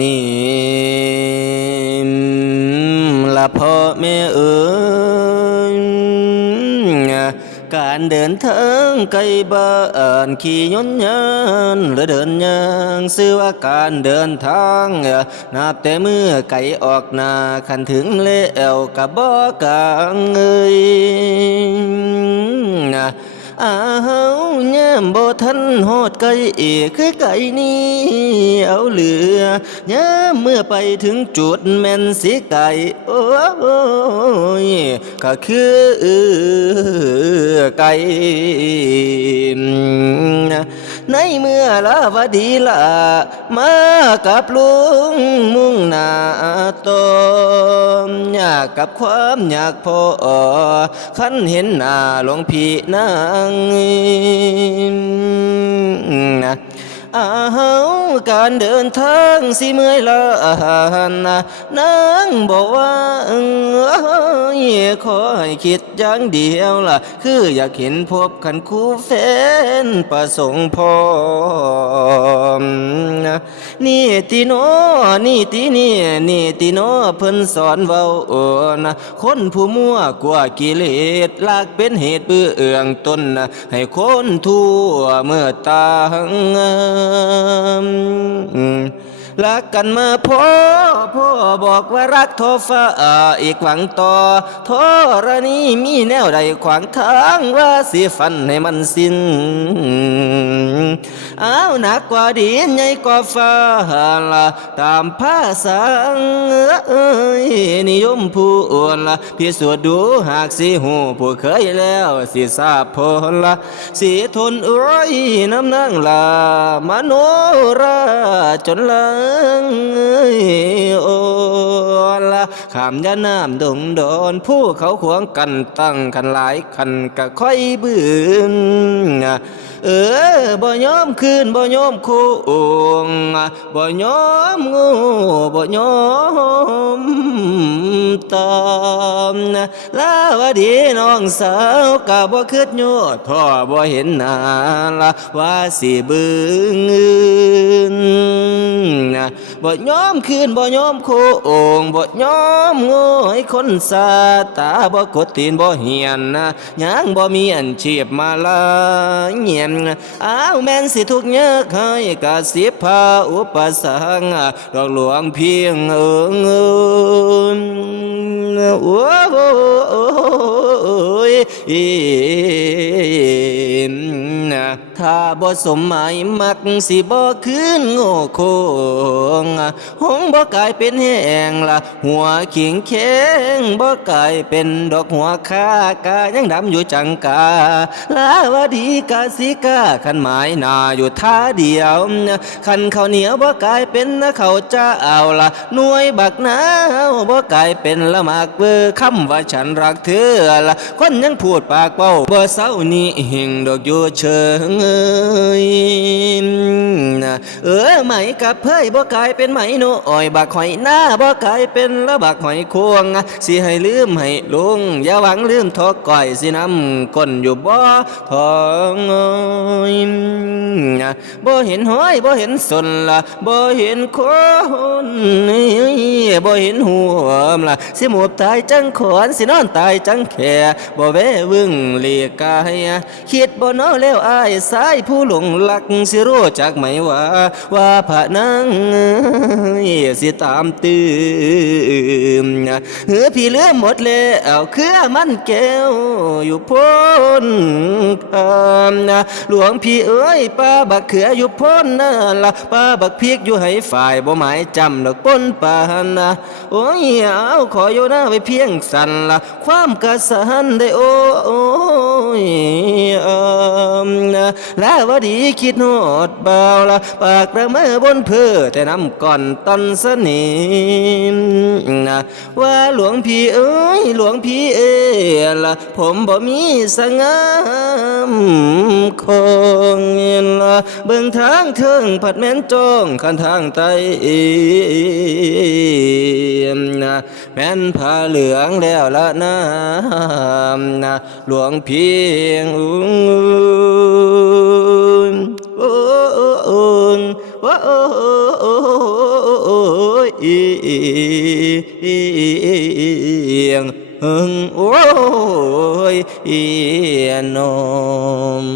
นี่ละพ่อแม่เอ๋ยการเดินทางไกลบ้านขี่ยนต์ยานหรือเดินยางชื่อว่าการเดินทางนับแต่เมื่อไก่ออกนาขันถึงแล้วกับบ่กลางเอ้ยอาเฮาย่มบ่ทันฮอดไกลคือไก่นี้เอาเหลือย่มเมื่อไปถึงจุดแม่นสิไก่โอ้ยก็คือไก่ในเมื่อลาวดีละมากับลุงมุ่งหน้าตมอยากกับความอยากพอคันเห็นหน้าหลวงพี่นางเฮาการเดินทางสิเมื่อยล้านางบอกว่าขอให้คิดอย่างเดียวล่ะคืออยากเห็นพบกันคู่แฟนประสงค์พอมนี่ติโนนี่ตินี่นี่ติโนเพิ่นสอนเว้านะคนผู้มั่วกว่ากิเลสลากเป็นเหตุเบื่อเอืองตนให้คนทั่วเมื่อตารักกันมาพ่อบอกว่ารักทอฟ้าอีกหวังต่อทอรณีมีแนวใดขวางทางว่าสิฟันให้มันสิ้นหนักกว่าดินใหญ่กว่าฟ้าละตามภาษานิยมผู้อ่วนละพิสูจน์ดูหากสิหูผู้เคยแล้วสิทราบผลละสิทนน้ำนั่งลามโนราจนลังโอละขามยาน้ำดงดอนผู้เขาขวงกันตั้งกันหลายคันกะค่อยบืนบ่ยอมคืนบ่ยอมคู่บ่ยอมงูบ่ยอมตามลาวดีน้องสาวกะบ่คิดโยดพ่อบ่เห็นหน้าละว่าสิบึงบ่ยอมคืนบ่ยอมคู่บ่ยอมงูให้คนสาตาบ่กดตีนบ่เหียนยังบ่มีอันเชียบมาลาเงียนแม่นสิทุกข์ยากให้กะสิพาอุปสรรคดอกหลวงเพียงโอ้ยถ้าบ่สมหมายมักสิบ่คืนโง่โคงหงบ่กลายเป็นแห้งละหัวขิงแข็งบ่กลายเป็นดอกหัวคากายังดำอยู่จังกาลาวดีกาสิกาขันหมายหน้าอยู่ท่าเดียวขันข้าวเหนียวบ่กลายเป็นข้าวเจ้าเอาละหน่วยบักนาวบ่กลายเป็นละหมากเบอคำว่าฉันรักเธอละคนยังพูดปากเป้าบ่เศร้านี้หิงดอกอยู่เชิงไหมกับเพื่อยบ่กลายเป็นไหมโนอ้อยบักหอยหน้าบ่กลายเป็นละบักหอยควงสิให้ลืมให้ลุงอย่าหวังลืมทอกก่อยสิน้ำก้นอยู่บ่ทองบ่เห็นห้อยบ่เห็นสนละบ่เห็นคนบ่เห็นหัวละสิหมบตายจังขอนสินอนตายจังแค่บ่แวะวึ่งเลียกายคิดบ่น้อแล้วอายสายผู้หลงลักสิรู้จักไหมว่าพระนางสิตามตื่มพี่เลือหมดแล้วคือมันแก้วอยู่พ้นหลวงพี่เอ้ยป้าบักเขืออยู่พ้นนั่นละป้าบักพริกอยู่ให้ฝ่ายบ่หมายจำดอกป้นปานโอ้ยเอาขออยู่หน้าไปเพียงสั่นละความกระสันได้โอ้ยแล้วว่าดีคิดโนดเบาละปากระเมอบนเพื่อแต่น้ำก่อนตอนสนิมว่าหลวงพี่เอ้ยหลวงพี่ละผมบ่มีสง่ามคงละเบิ่งทางเทิงผัดแม่นจ้องขันทางไตแม่นผ้าเหลืองแล้วละนะหลวงพี่โอ้ งโอ้ยนอม